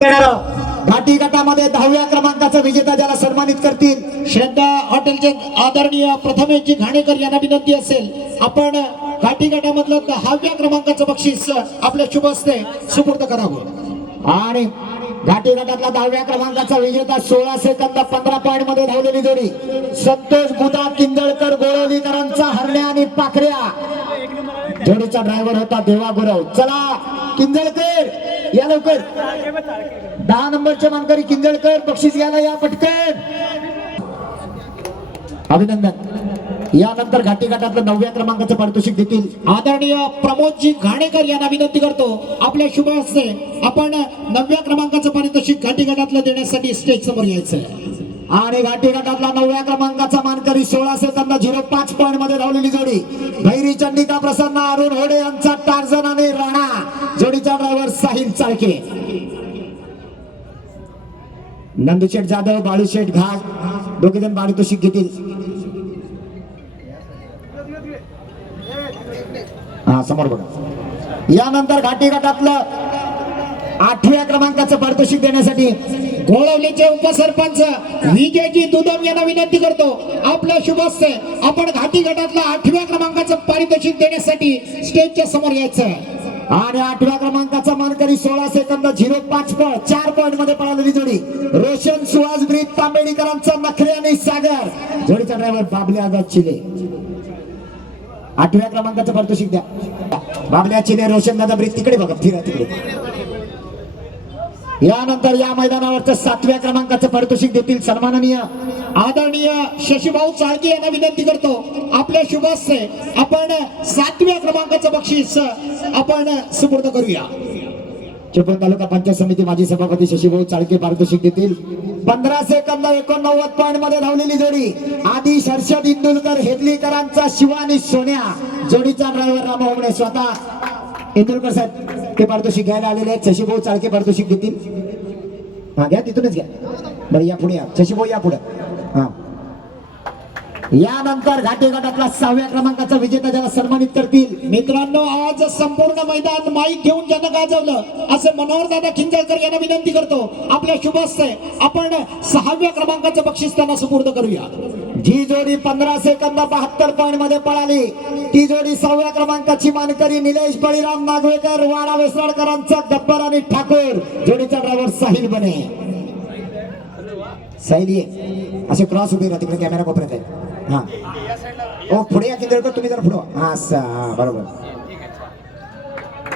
घाटी गटामध्ये दहाव्या क्रमांकाचा विजेता ज्याला सन्मानित करतील श्रद्धा हॉटेलचे आदरणीय प्रथमेशजी घाणेकर यांना विनंती असेल. आपण घाटी गटामधलं दहाव्या क्रमांकाचं बक्षीस आपल्या शुभ हस्ते सुपूर्द करावं. आणि घाटी गटातला दहाव्या क्रमांकाचा विजेता सोळा सेकंद पंधरा पॉईंटमध्ये धावलेली जोडी संतोष गुदा किंदळकर गोळवलीकरांचा हरण्या आणि पाखऱ्या. जोडीचा ड्रायव्हर होता देवा गुरव. चला किंदळकर! या लवकर. दहा नंबरचे मानकरी किंजळकर बक्षीस घ्यायला या पटकन. अभिनंदन. यानंतर घाटी गटातलं नवव्या क्रमांकाचं पारितोषिक देतील. आदरणीय प्रमोदजी घाणेकर यांना विनंती करतो आपल्या शुभ हस्ते आपण नवव्या क्रमांकाचं पारितोषिक घाटी गटातलं देण्यासाठी स्टेज समोर यायचं आणि घाटी गटातला नवव्या क्रमांकाचा मानकरी सोळा सेकंद झिरो पाच पॉईंटमध्ये धावलेली जोडी. भैरी चंडिका प्रसन्न अरुण होडे यांचा टार्झन आणि राणा. जोडीचा ड्रायव्हर साहिल चाळके. नंदूशेठ जाधव बाळूशेठ घाट. दोघे जण पारितोषिक घेतील. हा समोर बघा. यानंतर घाटी गटातलं आठव्या क्रमांकाचं पारितोषिक देण्यासाठी गोळवलीचे उपसरपंच विजयजी दुदम यांना विनंती करतो. आपल्या शुभ असते आपण घाटी गटातलं आठव्या क्रमांकाचं पारितोषिक देण्यासाठी स्टेजच्या समोर यायचं आणि आठव्या क्रमांकाचा मानकरी सोळा सेकंद झिरो पाच पॉईंट चार पॉईंटमध्ये पळालेली जोडी. रोशन सुहास ब्रीत तांबेडीकरांचा नखरे आणि सागर. जोडीचा ड्रायव्हर बाबले आझाद चिले. आठव्या क्रमांकाचं पारितोषिक द्या. बाबल्या चिले रोशन दादा ब्रीत तिकडे बघा फिरा तिकडे. यानंतर या मैदानावरचं सातव्या क्रमांकाचं पारितोषिक देतील सन्माननीय आदरणीय शशीभाऊ चाळके यांना विनंती करतो. आपल्या शुभास्ते आपण सातव्या क्रमांकाचं बक्षीस आपण सुपूर्द करूया. चिपळूण तालुका पंचायत समिती माजी सभापती शशीभाऊ चाळके पारितोषिक देतील. पंधरा सेकंद एकोणनव्वद पॉईंटमध्ये धावलेली जोडी. आधी हर्षद इंदुलकर हेदलीकरांचा शिवानी सोन्या. जोडीचा ड्रायव्हर राम होमणे स्वतः. इंदुलकर साहेब ते पारितोषिक घ्यायला आलेले आहेत. शशीभाऊ चाळके पारितोषिक देतील हा घ्या तिथूनच घ्या. बरं या पुढे या. शशीभाऊ या पुढे. हा. यानंतर घाटे गटातला सहाव्या क्रमांकाचा विजेता ज्याला सन्मानित करतील. मित्रांनो आज संपूर्ण मैदान माईक घेऊन ज्यानं गाजवलं. असं मनोहर दादा खिंजळकर यांना विनंती करतो. आपल्या शुभ हस्ते आपण सहाव्या क्रमांकाचं बक्षीस त्यांना सुपूर्द करूया. जी जोडी पंधरा सेकंद बहात्तर पॉईंटमध्ये पळाली ती जोडी सहाव्या क्रमांकाची मानकरी निलेश बळीराम नागवेकर वाडा वेसराडकरांचा गब्बर आणि ठाकूर. जोडीचा ड्रायव्हर साहिल बने. साहिल ये. असे क्रॉस उभे राहा तिकडे कॅमेरा कोपऱ्यात आहे. हा. ओ पुढे या किंदळकर तुम्ही जर पुढं हा असं बरोबर.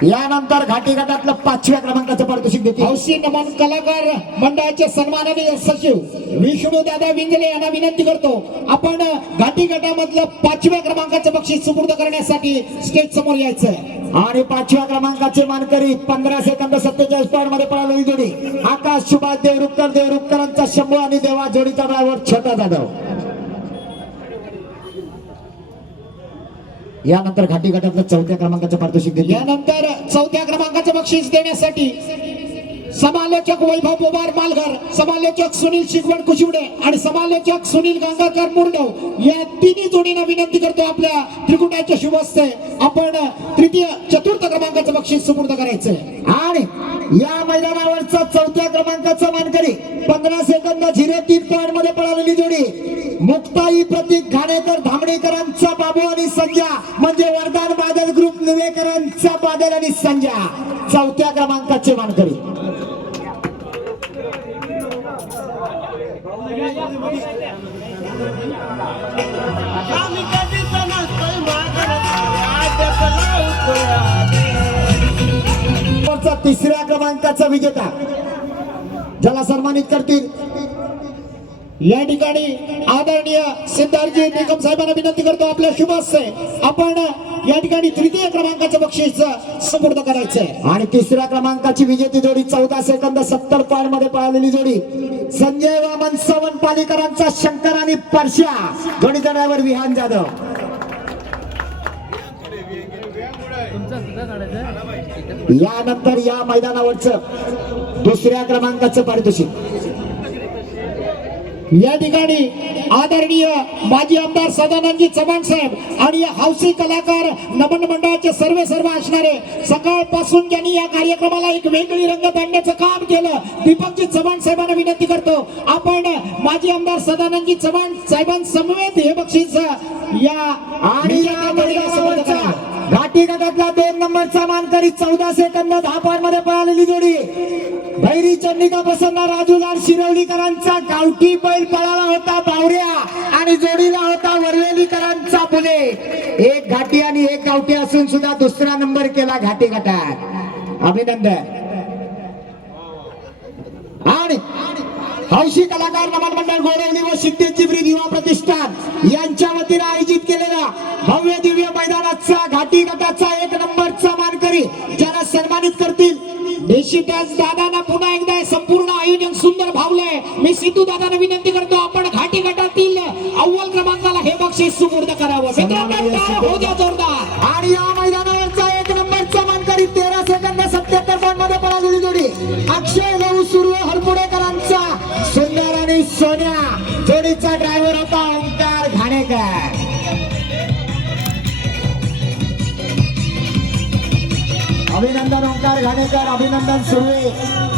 यानंतर घाटी गटातलं पाचव्या क्रमांकाचं पारितोषिक देतील. हौशी नमन कलाकार मंडळाचे सन्माननीय सचिव विष्णू दादा विंजले यांना विनंती करतो आपण घाटी गटामधलं पाचव्या क्रमांकाचं बक्षीस सुपूर्द करण्यासाठी स्टेज समोर यायचं आणि पाचव्या क्रमांकाचे मानकरी पंधरा सेकंद सत्तेचाळीस पॉईंटमध्ये पळालेली जोडी. आकाश सुभाष देवरुपकर देवरुपकरांचा शंभू आणि देवा जोडीचा ड्रायव्हर छोटा जाधव. यानंतर घाटी गटातलं चौथ्या क्रमांकाचं पारितोषिक दिले यानंतर चौथ्या क्रमांकाचं बक्षीस देण्यासाठी समालोचक वैभव पोबार मालघर समालोचक सुनील शिकवण कुशिवडे आणि समालोचक सुनील गंगाकर मुरडव या तिन्ही जोडींना विनंती करतो आपल्या त्रिकुटाच्या शुभ हस्ते आपण तृतीय चतुर्थ क्रमांकाचं बक्षीस सुपूर्द करायचं आणि या मैदानावरचा चौथ्या क्रमांकाचा मानकरी पंधरा सेकंद झिरो तीन पॉईंटमध्ये पळालेली जोडी मुक्ताई प्रतीक घाणेकर धामणेकरांचा बाबू आणि संजा म्हणजे वरदान बादल ग्रुप निवेकरांचा बादल आणि संजा चौथ्या क्रमांकाचे मानकरी. वरचा तिसऱ्या क्रमांकाचा विजेता. ज्याला सन्मानित करतील या ठिकाणी आदरणीय सिद्धार्थजी निकम साहेबांना विनंती करतो आपल्या शुभास्ते. आपण या ठिकाणी तृतीय क्रमांकाचं बक्षीस सुपूर्द करायचंय. आणि तिसऱ्या क्रमांकाची विजेती जोडी चौदा सेकंद सत्तर पॉईंटमध्ये पळालेली जोडी संजय वामन सवन पालिकरांचा शंकर आणि परश्या. जोडीचा ड्रायव्हर विहान जाधव. यानंतर या मैदानावरच दुसऱ्या क्रमांकाचं पारितोषिक. या ठिकाणी आदरणीय माजी आमदार सदानंदजी चव्हाण साहेब आणि या हौसी कलाकार नमन मंडळाचे सर्व सर्व असणारे सकाळपासून ज्यांनी या कार्यक्रमाला एक वेगळी रंगत आणण्याचं काम केलं. दीपकजी चव्हाण साहेबांना विनंती करतो आपण माजी आमदार सदानंदजी चव्हाण साहेबांसमवेत हे बक्षीस या आणि घाटी गटातला दोन नंबरचा मानकरी चौदा सेकंद दहा मध्ये पळालेली जोडी. भैरी चंडिका प्रसन्न राजूलाल शिरवलीकरांचा गावठी बैल पळाला होता बावऱ्या आणि जोडीला होता वरवेलीकरांचा पुणे. एक घाटी आणि एक गावठी असून सुद्धा दुसरा नंबर केला घाटी गटात. अभिनंदन. आणि हौशी कलाकार नमन मंडळ गोरवली व सिद्धी चिबरी दिवा प्रतिष्ठान यांच्या वतीने आयोजित केलेल्या भव्य दिव्य मैदानाचा घाटी गटाचा एक नंबरचा मानकरी ज्याला सन्मानित करतील. निश्चितच दादांना पुन्हा एकदा हे संपूर्ण आयोजन सुंदर भावलंय. मी सिद्धू दादांना विनंती करतो आपण घाटी गटातील अव्वल क्रमांकाला हे बक्षीस सुपूर्द करावं. मित्रांनो, होऊ द्या जोरदार. अभिनंदन ओंकार घाणेकर अभिनंदन सुर्वे.